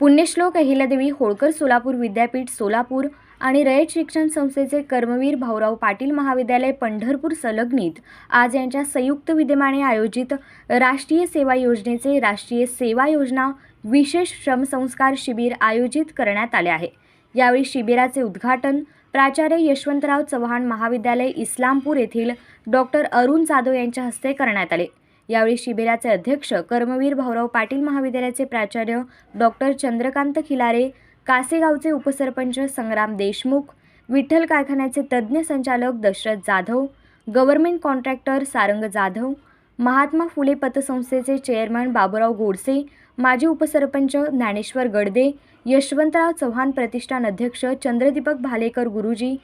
पुण्यश्लोक अहिल्यादेवी होळकर सोलापूर विद्यापीठ सोलापूर आणि रयत शिक्षण संस्थेचे कर्मवीर भाऊराव पाटील महाविद्यालय पंढरपूर संलग्नित. आज यांच्या संयुक्त विद्यमाने आयोजित राष्ट्रीय सेवा योजनेचे राष्ट्रीय सेवा योजना विशेष श्रमसंस्कार शिबिर आयोजित करण्यात आले आहे. यावेळी शिबिराचे उद्घाटन प्राचार्य यशवंतराव चव्हाण महाविद्यालय इस्लामपूर येथील डॉक्टर अरुण जाधव यांच्या हस्ते करण्यात आले. यावेळी शिबिराचे अध्यक्ष कर्मवीर भाऊराव पाटील महाविद्यालयाचे प्राचार्य डॉक्टर चंद्रकांत खिलारे कासेगावचे उपसरपंच संग्राम देशमुख विठ्ठल कारखान्याचे तज्ज्ञ संचालक दशरथ जाधव गव्हर्नमेंट कॉन्ट्रॅक्टर सारंग जाधव महात्मा फुले पतसंस्थेचे चेअरमन बाबूराव गोडसे माजी उपसरपंच ज्ञानेश्वर गडदे यशवंतराव चव्हाण प्रतिष्ठान अध्यक्ष चंद्रदीपक भालेकर गुरुजी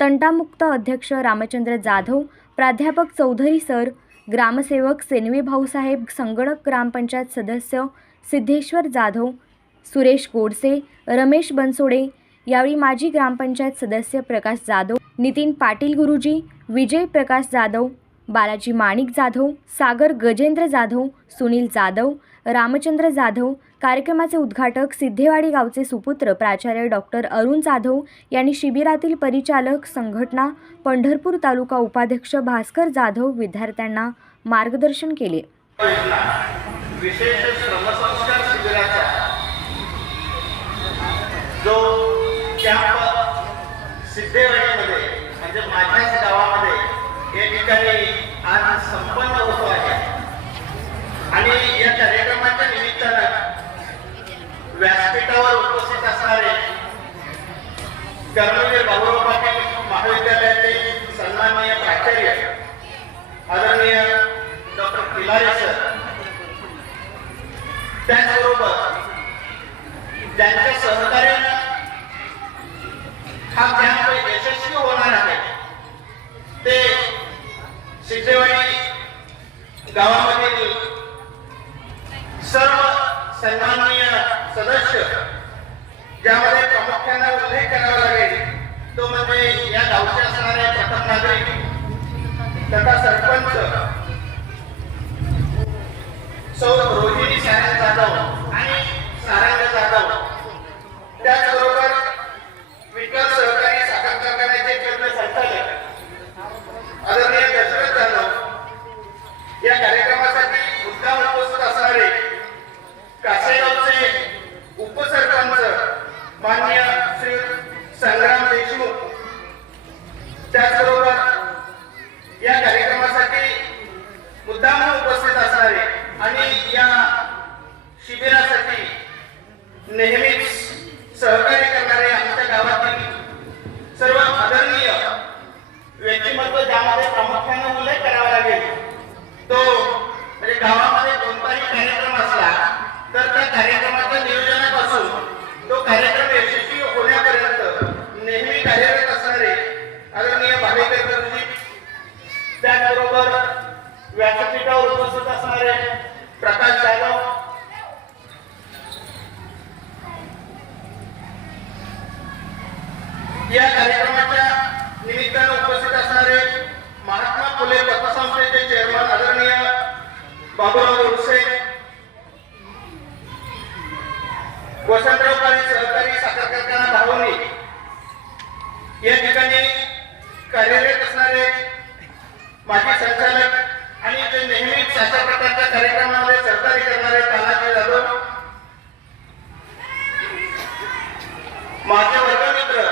तंटामुक्त अध्यक्ष रामचंद्र जाधव प्राध्यापक चौधरी सर ग्रामसेवक सेनवे भाऊसाहेब संगणक ग्रामपंचायत सदस्य सिद्धेश्वर जाधव सुरेश गोडसे रमेश बनसोडे यावेळी माजी ग्रामपंचायत सदस्य प्रकाश जाधव नितीन पाटील गुरुजी विजय प्रकाश जाधव बालाजी माणिक जाधव सागर गजेंद्र जाधव सुनील जाधव रामचंद्र जाधव कार्यक्रमाचे उद्घाटक सिद्धेवाडी गावचे सुपुत्र प्राचार्य डॉक्टर अरुण जाधव यांनी शिबिरातील परिचालक संघटना पंढरपूर तालुका उपाध्यक्ष भास्कर जाधव विद्यार्थ्यांना मार्गदर्शन केले. विशेष श्रमसंस्कार शिबिराचा जो कॅम्प सिद्धेवाडीमध्ये म्हणजे माझ्याच गावामध्ये या ठिकाणी आज संपन्न होतो आहे. आणि या कार्यक्रमाच्या निमित्तानं व्यासपीठावर उपस्थित असणारे कर्मवीर भाऊराव पाटील महाविद्यालयाचे सन्माननीय प्राचार्य आदरणीय डॉक्टर किलारे सर. त्याचबरोबर त्यांच्या सहकार्यानं हा कॅम्प यशस्वी होणार आहे. ते सिद्धेवाडी गावामधील सर्व सन्माननीय सदस्य ज्यामध्ये प्रामुख्याने उल्लेख करावा लागेल तो म्हणजे या गावचे असणारे प्रथम नागरिक तथा सरपंच सौ रोहिणी सारंग जाधव आणि सारंग जाधव. त्याचबरोबर विकास सहकारी साखर कारखान्याचे केंद्र संचालक आदरणीय दशरथ जाधव या कार्यक्रमासाठी मुद्दाम उपस्थित असणारे कासेगावचे उपसरपंच मान्य श्री संग्राम देशमुख त्याचबरोबर या कार्यक्रमासाठी मुद्दाम उपस्थित असणारे आणि या शिबिरासाठी नेहमीच सहकार्य करणारे आमच्या गावातील सर्व आदरणीय व्यक्तिमत्व ज्यामध्ये प्रामुख्याने उल्लेख करावा लागेल तो म्हणजे गावामध्ये कोणताही कार्यक्रम असला तर त्या कार्यक्रमाच्या नियोजनापासून तो कार्यक्रम यशस्वी होण्यापर्यंत नेहमी कार्यरत असणारे आदरणीय भालेकर गुरुजी त्याचबरोबर व्यासपीठावर उपस्थित असणारे प्रकाश जाधव. या कार्यक्रमाच्या निमित्तानं उपस्थित असणारे महात्मा फुले पतसंस्थेचे चेअरमन आदरणीय बाबूराव रुसे वसंतराव काळे सहकारी साखर कारखाना भावनी. या ठिकाणी कार्यरत असणारे माजी संचालक आणि जे नेहमीच अशा प्रकारच्या कार्यक्रमामध्ये सहकार्य करणारे तानाजी जाधव माझे वर्गमित्र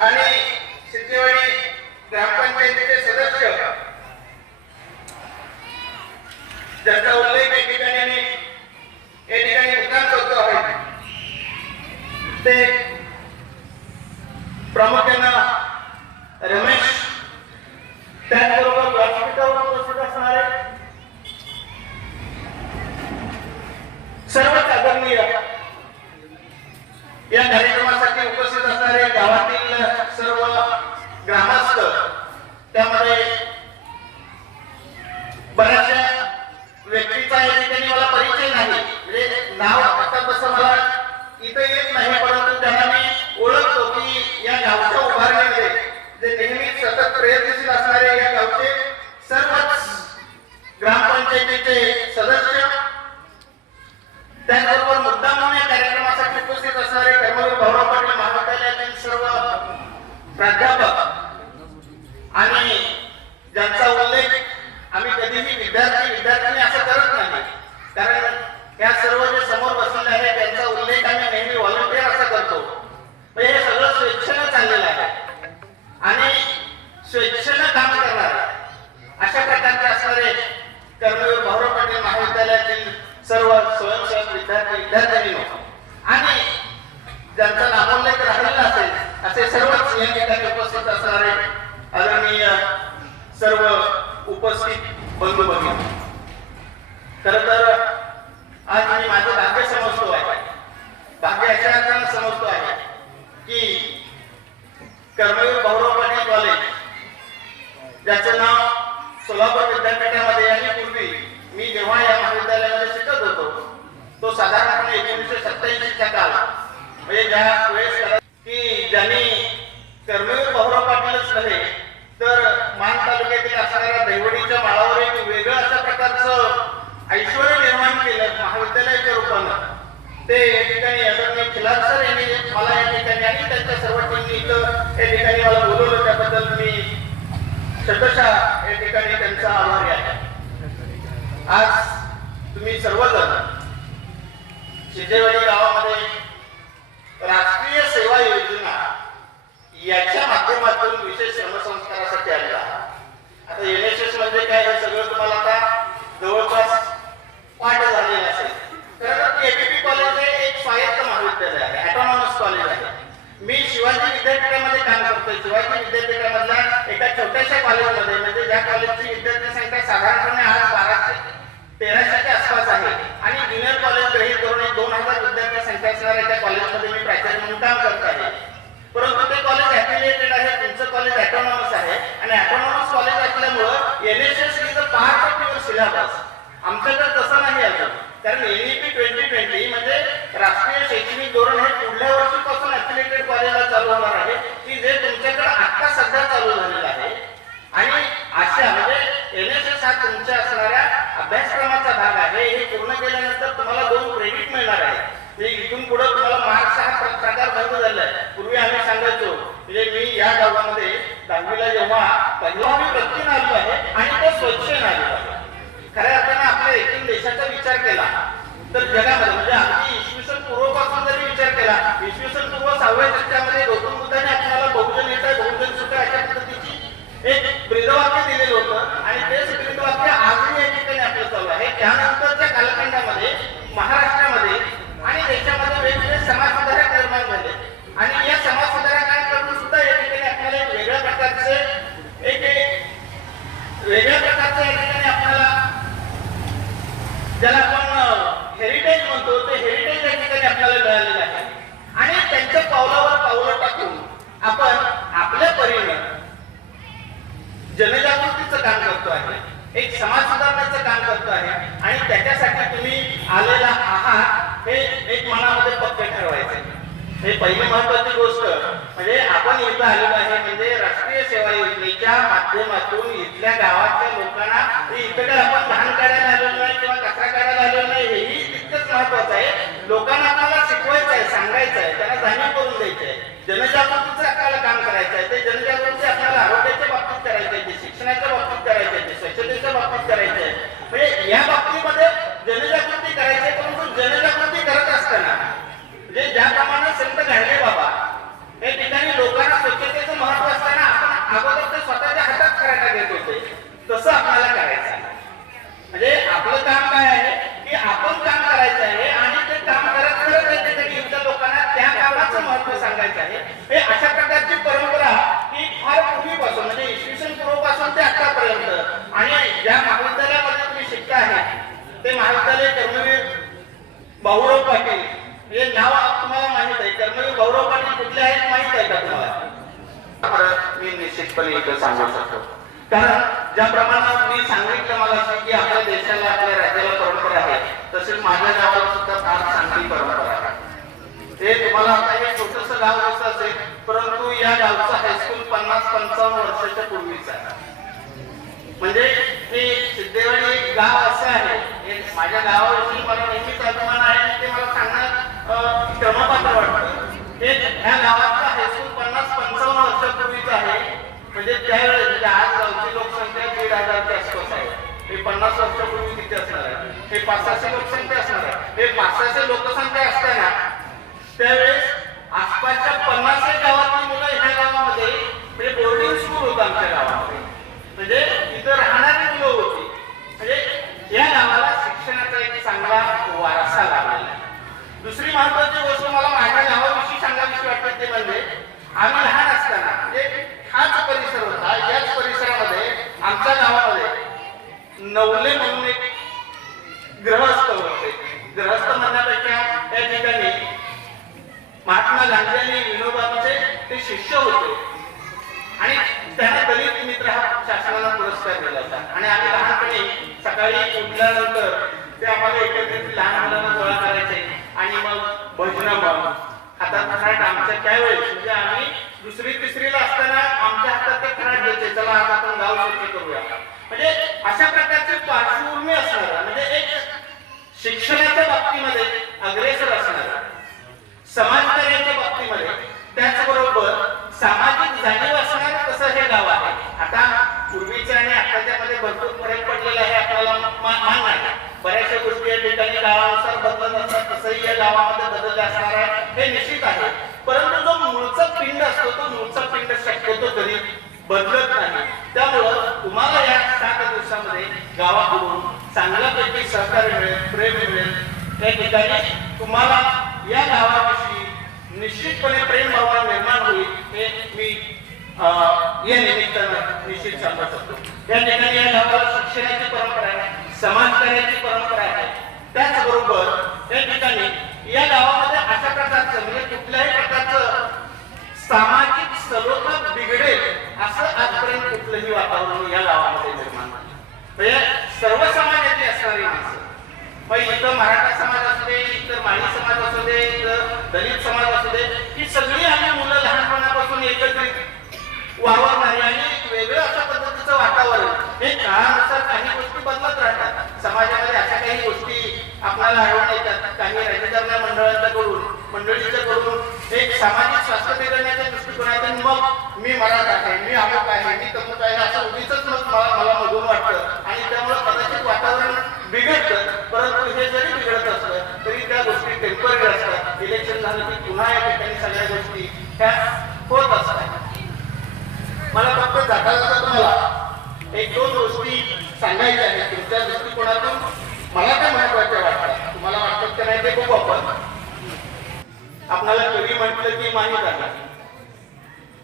आणि सिद्धेवाडी ग्रामपंचायतीचे सदस्य ज्यांचा उल्लेख या ठिकाणी आम्ही या ठिकाणी मुद्दाम करतो आहे ते प्रामुख्यानं रमेश तर हे या गावचे सर्वच ग्रामपंचायतीचे सदस्य त्याचबरोबर मुद्दाम या कार्यक्रमासाठी उपस्थित असणारे कर्मवीर भाऊराव पाटील महाविद्यालयातील सर्व प्राध्यापक आणि ज्यांचा उल्लेख आम्ही कधीही विद्यार्थी विद्यार्थ्यांनी असं करत नाही. कारण या सर्व जे कर्मवीर भाऊराव पाटील कॉलेज ज्याचं नाव सोलापूर विद्यापीठामध्ये यापूर्वी पूर्वी मी जेव्हा या महाविद्यालयामध्ये शिकत होतो तो साधारणपणे एकोणीसशे सत्याऐंशीच्या काला म्हणजे ज्या वेळेस की ज्यांनी कर्मवीर भाऊराव पाटीलच नव्हे तर मान तालुक्यातील असणाऱ्या दैवडीच्या माळावर एक वेगळं अशा प्रकारचं ऐश्वर निर्माण केलं महाविद्यालयाच्या रूपानं. ते या ठिकाणी आदरणीय खिलार सर यांनी मला या ठिकाणी आणि त्यांच्या सर्व टीमनी इथं या ठिकाणी मला बोलवलं त्याबद्दल मी शतशा या ठिकाणी त्यांचा आभारी आहे आज तुम्ही सर्वजण शिजेवाडी गावामध्ये राष्ट्रीय सेवा योजना याच्या माध्यमातून विशेष श्रमसंस्कारासाठी आलेला आहात. आता एस म्हणजे काय हे सगळं तुम्हाला आता जवळपास वाट झालेलं असेल. तर एपीपी कॉलेज हे एक स्वायत्त महाविद्यालय आहे ऑटोनॉमस कॉलेज आहे. मी शिवाजी विद्यापीठामध्ये काम करतोय. शिवाजी विद्यापीठामधल्या एका छोट्याशा कॉलेजमध्ये म्हणजे ज्या कॉलेजची विद्यार्थी संख्या साधारणपणे आज बाराशे तेराशेच्या आसपास आहे. आणि ज्युनियर कॉलेज ग्रहित करून दोन हजार विद्यार्थी संख्या असणाऱ्या त्या कॉलेजमध्ये मी प्राचार्य म्हणून काम करत आहे. परंतु ते कॉलेज अफिलिएटेड आहे तुमचं कॉलेज ऑटोनॉमस आहे. आणि ऑटोनॉमस कॉलेज असल्यामुळं NSS is a part of your syllabus आमच्याकडे तसं नाही अजून. कारण एनईपी ट्वेंटी ट्वेंटी म्हणजे राष्ट्रीय शैक्षणिक धोरण हे पुढल्या वर्षीपासून अफिलिएटेड कॉलेजला चालू होणार आहे की जे तुमच्याकडे आता सध्या चालू झालेला आहे. आणि अशा म्हणजे एनएसएस हा तुमच्या असणाऱ्या अभ्यासक्रमाचा भाग आहे. हे पूर्ण केल्यानंतर तुम्हाला दोन क्रेडिट मिळणार आहे. ते इथून पुढे तुम्हाला मार्क्स हा प्रकार बंद झाला आहे. पूर्वी आम्ही सांगायचो म्हणजे मी या गावामध्ये दहावीला जेव्हा पहिला मी प्रत्येक आलो आहे आणि तो स्वच्छ आलो आहे खऱ्या अर्थानं आपल्या एकूण देशाचा विचार केला. तर जगामध्ये म्हणजे अगदी इसवी सन पूर्वपासून जरी विचार केला इसवी सन पूर्व सहाव्या शतकामध्ये गौतम बुद्धाने आपल्याला बहुजन येत आहे बहुजन सुद्धा अशा पद्धतीची एक ब्रीदवाक्य दिलेलं होतं आणि तेच ब्रीदवाक्य आजही या ठिकाणी आपलं चालू आहे त्यानंतरच्या कालखंडामध्ये महाराष्ट्रामध्ये आणि देशामध्ये वेगवेगळे समाजसुधारक निर्माण झाले आणि या समाजसुधारकांकडून सुद्धा या ठिकाणी आपल्याला एक वेगळ्या प्रकारचे एक एक वेगळ्या प्रकारचं या ठिकाणी आपल्याला ज्याला आपण हेरिटेज म्हणतो ते हेरिटेज या ठिकाणी आपल्याला मिळालेलं आहे आणि त्यांच्या पावलावर पावलं टाकून आपण आपल्या परीने जनजागृतीचं काम करतो आहे. एक समाज सुधारण्याचं काम करतो आहे. आणि त्याच्यासाठी तुम्ही आलेला आहात हे एक मनामध्ये पक्क ठरवायचं हे पहिली महत्वाची गोष्ट म्हणजे आपण इथं आलेलो आहे म्हणजे राष्ट्रीय सेवा योजनेच्या माध्यमातून इथल्या गावातल्या लोकांना इथं काय आपण घाण काढायला आलेलो नाही किंवा कचरा काढायला आलेलो नाही हेही तितकंच महत्वाचं आहे लोकांना आपल्याला शिकवायचं आहे सांगायचं आहे त्यांना जाणीव करून द्यायचं आहे जनजागृतीचं आपल्याला काम करायचं आहे ते जनजागृती आपल्याला आरोग्याच्या बाबतीत करायचं आहे ते शिक्षणाच्या बाबतीत करायचं आहे ते स्वच्छतेच्या बाबतीत करायचं आहे म्हणजे या बाबतीमध्ये जनजागृती करायची आहे परंतु जनजागृती करत असताना म्हणजे ज्याप्रमाणे संत घडले बाबा या ठिकाणी लोकांना स्वच्छतेचं महत्त्व असताना आपण अगोदर ते स्वतःच्या हातात करायला घेत होते तसं आपल्याला करायचं आहे म्हणजे आपलं काम काय आहे की आपण काम करायचं आहे आणि ते काम करत करत त्या ठिकाणी इथल्या लोकांना त्या कामाचं महत्त्व सांगायचं आहे हे अशा प्रकारची परंपरा ही फार पूर्वीपासून म्हणजे इसवी सन पूर्वपासून ते आतापर्यंत आणि ज्या महाविद्यालयामध्ये तुम्ही शिकता आहे ते महाविद्यालय कर्मवीर भाऊराव पाटील हे नाव तुम्हाला माहीत आहे कर्मवीर भाऊराव पाटील कुठले आहेत माहीत आहे का तुम्हाला मी निश्चितपणे इथं सांगू शकतो. कारण ज्या प्रमाणात मी सांगितलं मला की आपल्या देशाला आपल्या राज्याला परंपरा आहे तसेच माझ्या गावाला सुद्धा फार चांगली परंपरा आहे. ते तुम्हाला आता हे छोटस गाव असं असेल परंतु या गावचं हायस्कूल पन्नास पंचावन्न वर्षाच्या पूर्वीच आहे. म्हणजे हे सिद्धेवाडी एक गाव असं आहे. माझ्या गावाविषयी मला नेहमीच अभिमान आहे आणि ते मला सांगणं क्रमपात्र वाटतं. हे ह्या गावाचं हायस्कूल पन्नास पंचावन्न वर्षापूर्वीच आहे. म्हणजे त्यावेळेस म्हणजे आज गावची लोकसंख्या दीड हजारच्या आसपास आहे हे पन्नास वर्षापूर्वी किती असणार आहे? हे पाच लोकसंख्या असणार आहे. हे पाचशे लोकसंख्या असताना त्यावेळेस आसपासच्या पन्नास गावातली मुलं ह्या गावामध्ये म्हणजे बोर्डिंग स्कूल होतं आमच्या गावामध्ये. म्हणजे इथं राहणारी मुलं होती. म्हणजे या गावाला शिक्षणाचा एक चांगला वारसा लाभलेला आहे. दुसरी महत्वाची गोष्ट मला माझ्या गावाविषयी सांगावीशी वाटते ते म्हणजे आम्ही लहान असताना म्हणजे हाच परिस्थिती आमच्या गावामध्ये नवले म्हणून एक ग्रहस्थ होते. ग्रहस्थ म्हणण्यापेक्षा त्या ठिकाणी महात्मा गांधी आणि विनोबाचे ते शिष्य होते. आणि त्यांना दलित मित्र हा शासनाला पुरस्कार दिला होता. आणि आम्ही लहानपणी सकाळी उठल्यानंतर ते आम्हाला एकत्रित लहान मुलांना गोळा करायचे आणि मग भजन हातात खराट आमच्या त्यावेळेस म्हणजे आम्ही दुसरी तिसरीला असताना आमच्या हातात ते खराब द्यायचे चला आज आपण गाव स्वच्छ करूया. म्हणजे अशा प्रकारचे पार्श्वभूमी असणारा म्हणजे एक शिक्षणाच्या बाबतीमध्ये अग्रेसर असणारा. समाजकार्याच्या बाबतीमध्ये त्याचबरोबर सामाजिक जाणीव असणार तसं हे गाव आहे. आता पूर्वीच्या आणि आताच्या मध्ये भरपूर फरक पडलेला आहे आपल्याला मान आहे. बऱ्याचशा गोष्टी या ठिकाणी गावानुसार बदलत असतात तसंही या गावामध्ये बदलले असणार आहे हे निश्चित आहे. परंतु जो मूळचा पिंड असतो तो मूळचा पिंड शक्यतो तरी बदलत नाही. त्यामुळं तुम्हाला या सात दिवसामध्ये गावाकडून चांगल्यापैकी सहकार्य मिळेल प्रेम मिळेल. त्या ठिकाणी तुम्हाला या गावाविषयी निश्चितपणे प्रेम भावना निर्माण होईल हे मी या निमित्तानं निश्चित सांगू शकतो या ठिकाणी या गावाला शिक्षणाची परंपरा आहे समाजकार्याची परंपरा आहे. त्याचबरोबर या ठिकाणी या गावामध्ये अशा प्रकारचं म्हणजे कुठल्याही प्रकारचं सामाजिक सलोखा बिघडेल असं आजपर्यंत कुठलंही वातावरण या गावामध्ये निर्माण झालं म्हणजे सर्व समाजाची असणारी माणसं. मग इथं मराठा समाज असू दे इतर माळी समाज असू दे इथं दलित समाज असू दे ही सगळी आम्ही मुलं लहानपणापासून एकत्रित वावरणारी आणि एक वेगळं अशा पद्धतीचं वातावरण हे काळानुसार काही गोष्टी बदलत राहतात. समाजामध्ये अशा काही गोष्टी आपल्याला आढळून काही काही मंडळांच्या करून मंडळीच्या कडून एक सामाजिक स्वास्थ्य बिघडण्याच्या दृष्टिकोनातून मग मी मराठा आहे मी अमुक आहे मी तमुक आहे असं उगीच मग मला मला मधून वाटतं. आणि त्यामुळे कदाचित वातावरण बिघडतं. परंतु हे जरी बिघडत असलं तरी त्या गोष्टी टेंपररी असतात. इलेक्शन झालं की पुन्हा या ठिकाणी सगळ्या गोष्टी ह्या होत असतात. मला फक्त जाता जाता तुम्हाला एक दोन गोष्टी सांगायच्या आहेत. तुमच्या दृष्टिकोनातून मला काय महत्त्वाच्या वाटतात का नाही ते आपण आपणाला कवी म्हटलं की माहीत आहे.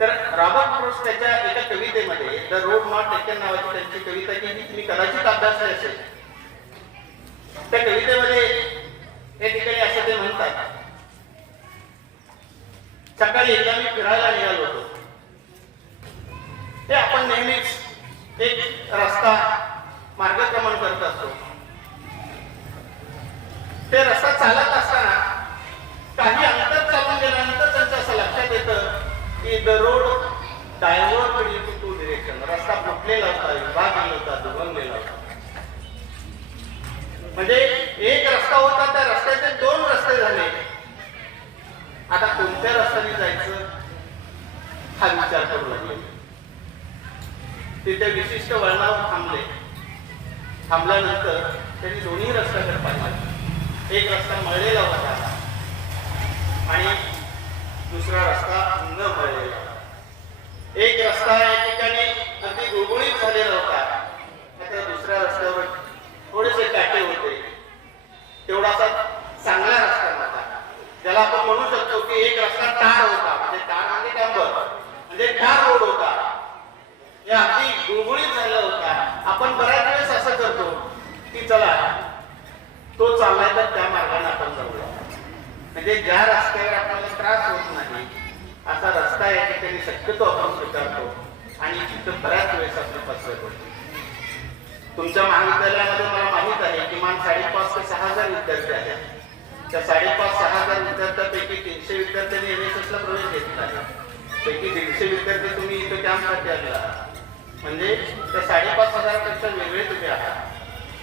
तर रॉबर्ट फ्रोस्ट त्याच्या एका कवितेमध्ये द रोड नॉट टेकन नावाची त्यांची कविता की तुम्ही कदाचित अभ्यासली असेल. त्या कवितेमध्ये या ठिकाणी असं ते म्हणतात. सकाळी एकदा मी फिरायला निघालो होतो. ते आपण नेहमीच एक रस्ता मार्गक्रमण करत असतो. ते रस्ता चालत असताना काही अंतर चालून गेल्यानंतर त्यांचं असं लक्षात येतं की the road divert to two direction रस्ता फुटलेला होता विभाग होता दुभंगलेला होता. म्हणजे एक रस्ता होता त्या रस्त्याचे दोन रस्ते झाले. आता कोणत्या रस्त्याने जायचं? हा विचार करू लागले. तिथे विशिष्ट वळणावर थांबले. थांबल्यानंतर त्यांनी दोन्ही रस्त्याकडे पाहिला. एक रस्ता मळलेला होता आणि दुसरा रस्ता न मळलेला होता. एक रस्ता या ठिकाणी अगदी गुळगुळीत झालेला होता मात्र दुसऱ्या रस्त्यावर थोडेसे काटे होते तेवढासा चांगला रस्ता नव्हता ज्याला आपण म्हणू शकतो की एक रस्ता टार होता म्हणजे टार म्हणजे डांबर म्हणजे टार रोड होता हे अगदी गुळगुळीत झाला होता आपण बऱ्याच वेळेस असं करतो की चला तो चाललाय तर त्या मार्गाने आपण जाऊया म्हणजे ज्या रस्त्यावर आपल्याला त्रास होत नाही असा रस्ता या ठिकाणी शक्यतो आपण स्वीकारतो आणि तिथं बऱ्याच वेळेस आपण फसवे तुमच्या महाविद्यालयामध्ये मला माहीत आहे किमान साडेपाच ते सहा हजार विद्यार्थी आहेत. त्या साडेपाच सहा हजार विद्यार्थ्यांपैकी तीनशे विद्यार्थ्यांनी एन एस एस ला प्रवेश घेतला आहे. पैकी दीडशे विद्यार्थी तुम्ही इथं कॅम्पसाठी आलेला आहात. म्हणजे त्या साडेपाच हजारापेक्षा वेगळे तुम्ही आहात.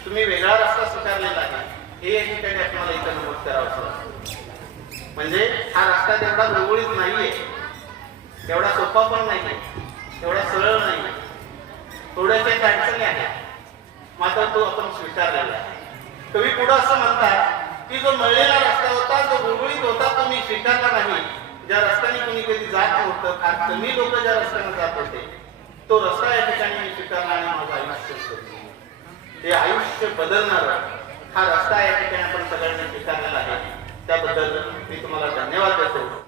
तुम्ही वेगळा रस्ता स्वीकारलेला आहे हे या ठिकाणी आपल्याला इथं नमूद करावं म्हणजे हा रस्ता तेवढा गुळगुळीत नाहीये. तेवढा सोपा पण नाही तेवढा सरळ नाही थोड्याशा अडचणी आहेत मात्र तो आपण स्वीकारलेला आहे. कवी पुढं असं म्हणतात की जो मळलेला रस्ता होता जो गुळगुळीत होता तो मी स्वीकारला नाही. ज्या रस्त्याने कोणी कधी जात नव्हतं फार कमी लोक ज्या रस्त्याने जात होते तो रस्ता या ठिकाणी मी स्वीकारला आणि माझं आयुष्य हे ते आयुष्य बदलणार हा रस्ता या ठिकाणी आपण सगळ्यांनी स्वीकारलेला आहे. त्याबद्दल मी तुम्हाला धन्यवाद देतो.